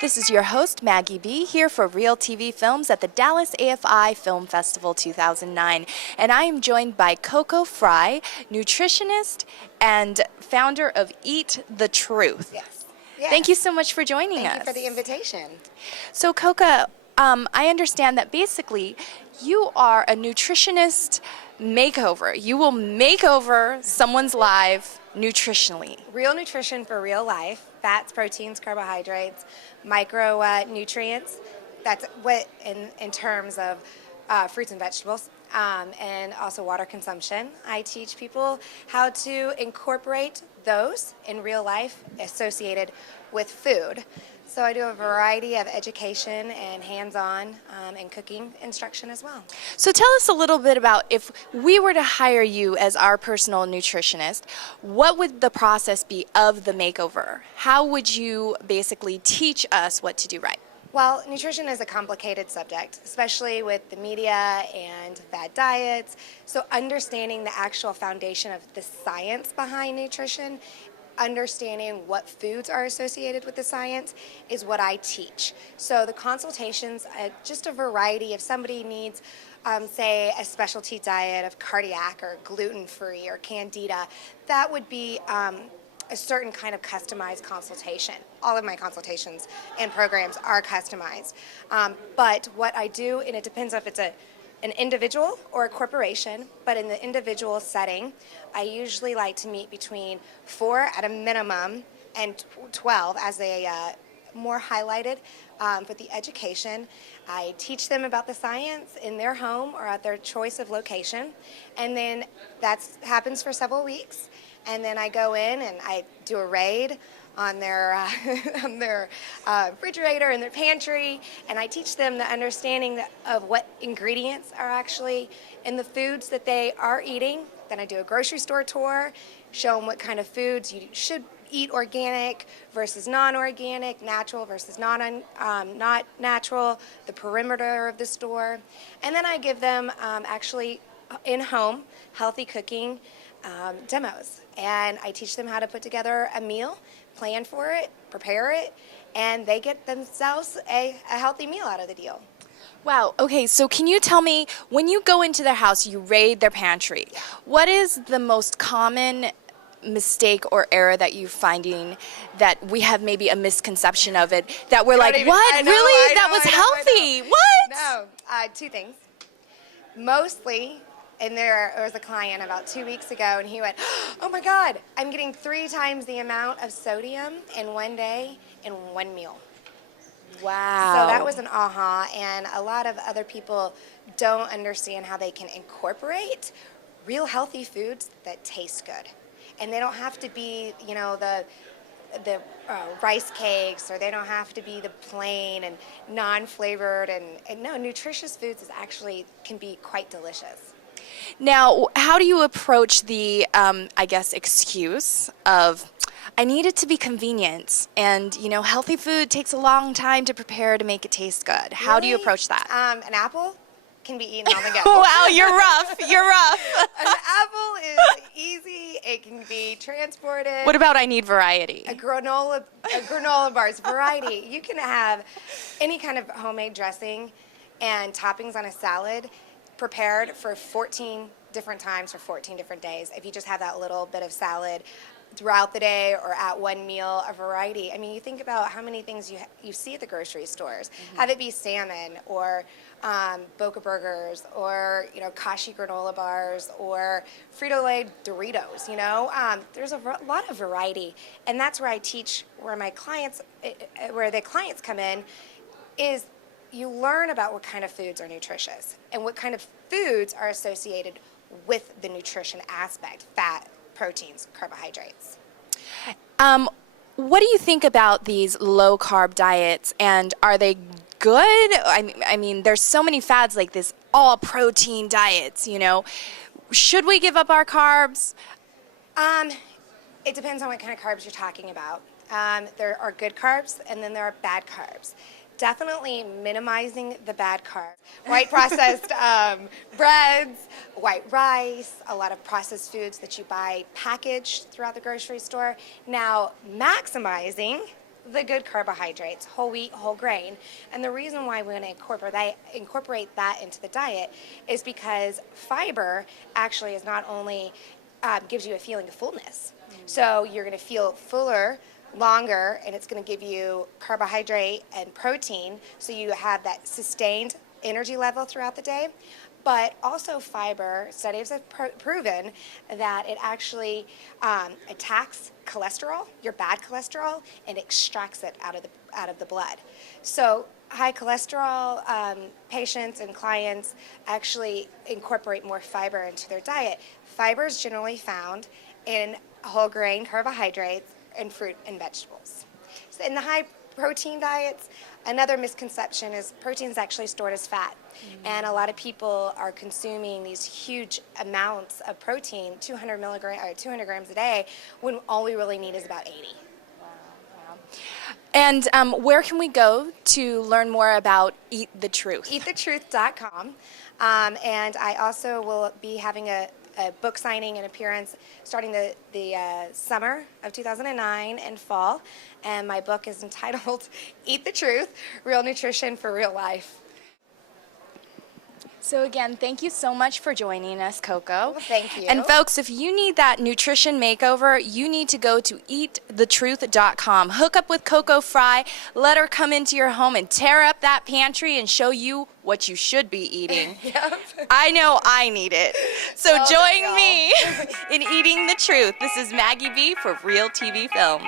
This is your host, Maggie B., here for Real TV Films at the Dallas AFI Film Festival 2009. And I am joined by CoCo Frey, nutritionist and founder of Eat the Truth. Yes. Yes. Thank you so much for joining us. Thank you for the invitation. So, CoCo, I understand that basically you are a nutritionist makeover. You will make over someone's life nutritionally. Real nutrition for real life. Fats, proteins, carbohydrates, micronutrients. That's what in terms of fruits and vegetables, and also water consumption. I teach people how to incorporate those in real life associated with food. So I do a variety of education and hands-on and cooking instruction as well. So tell us a little bit about, if we were to hire you as our personal nutritionist, what would the process be of the makeover? How would you basically teach us what to do right? Well, nutrition is a complicated subject, especially with the media and bad diets. So understanding the actual foundation of the science behind nutrition, understanding what foods are associated with the science is what I teach. So the consultations, just a variety. If somebody needs, say, a specialty diet of cardiac or gluten-free or candida, that would be a certain kind of customized consultation. All of my consultations and programs are customized. But what I do, and it depends if it's an individual or a corporation, but in the individual setting, I usually like to meet between 4 at a minimum and 12 as they more highlighted. For the education, I teach them about the science in their home or at their choice of location, and then that happens for several weeks. And then I go in and I do a raid on their on their refrigerator and their pantry, and I teach them the understanding of what ingredients are actually in the foods that they are eating. Then I do a grocery store tour, show them what kind of foods you should eat: organic versus non-organic, natural versus not natural, the perimeter of the store. And then I give them actually in-home healthy cooking demos, and I teach them how to put together a meal, plan for it, prepare it, and they get themselves a healthy meal out of the deal. Wow. Okay, so can you tell me, when you go into their house, you raid their pantry, what is the most common mistake or error that you're finding that we have maybe a misconception of it, that we're like, what? Really? That was healthy. What? No, two things. Mostly, and there was a client about 2 weeks ago, and he went, oh my God, I'm getting 3 times the amount of sodium in one day in one meal. Wow. So that was an aha, and a lot of other people don't understand how they can incorporate real healthy foods that taste good. And they don't have to be, you know, the rice cakes, or they don't have to be the plain and non-flavored. And no, nutritious foods actually can be quite delicious. Now, how do you approach the, I guess, excuse of, I need it to be convenient, and, you know, healthy food takes a long time to prepare to make it taste good. How do you approach that? An apple can be eaten on the go. Wow, you're rough. You're rough. An apple is easy. It can be transported. What about I need variety? A granola bars, variety. You can have any kind of homemade dressing and toppings on a salad prepared for 14 different times for 14 different days. If you just have that little bit of salad throughout the day or at one meal, a variety. I mean, you think about how many things you see at the grocery stores. Mm-hmm. Have it be salmon or Boca burgers, or, you know, Kashi granola bars, or Frito-Lay Doritos. You know, there's a lot of variety, and that's where I teach. Where my clients, where the clients come in, is you learn about what kind of foods are nutritious and what kind of foods are associated with the nutrition aspect: fat, proteins, carbohydrates. What do you think about these low-carb diets, and are they good? I mean, there's so many fads like this all-protein diets, you know. Should we give up our carbs? It depends on what kind of carbs you're talking about. There are good carbs, and then there are bad carbs. Definitely minimizing the bad carbs. White processed breads, white rice, a lot of processed foods that you buy packaged throughout the grocery store. Now, maximizing the good carbohydrates, whole wheat, whole grain. And the reason why we want to incorporate that into the diet is because fiber actually is not only gives you a feeling of fullness. So you're going to feel fuller longer, and it's going to give you carbohydrate and protein, so you have that sustained energy level throughout the day. But also fiber, studies have proven that it actually attacks cholesterol, your bad cholesterol, and extracts it out of the blood. So high cholesterol patients and clients actually incorporate more fiber into their diet. Fiber is generally found in whole grain carbohydrates and fruit and vegetables. So in the high protein diets, another misconception is protein is actually stored as fat. And a lot of people are consuming these huge amounts of protein, 200 grams a day, when all we really need is about 80. Wow. And where can we go to learn more about Eat the Truth? EatTheTruth.com. And I also will be having a book signing and appearance starting the summer of 2009 and fall. And my book is entitled Eat the Truth, Real Nutrition for Real Life. So again, thank you so much for joining us, CoCo. Well, thank you. And folks, if you need that nutrition makeover, you need to go to eatthetruth.com. Hook up with CoCo Frey. Let her come into your home and tear up that pantry and show you what you should be eating. Yep. I know I need it. So Oh, join me in Eating the Truth. This is Maggie B for Real TV Films.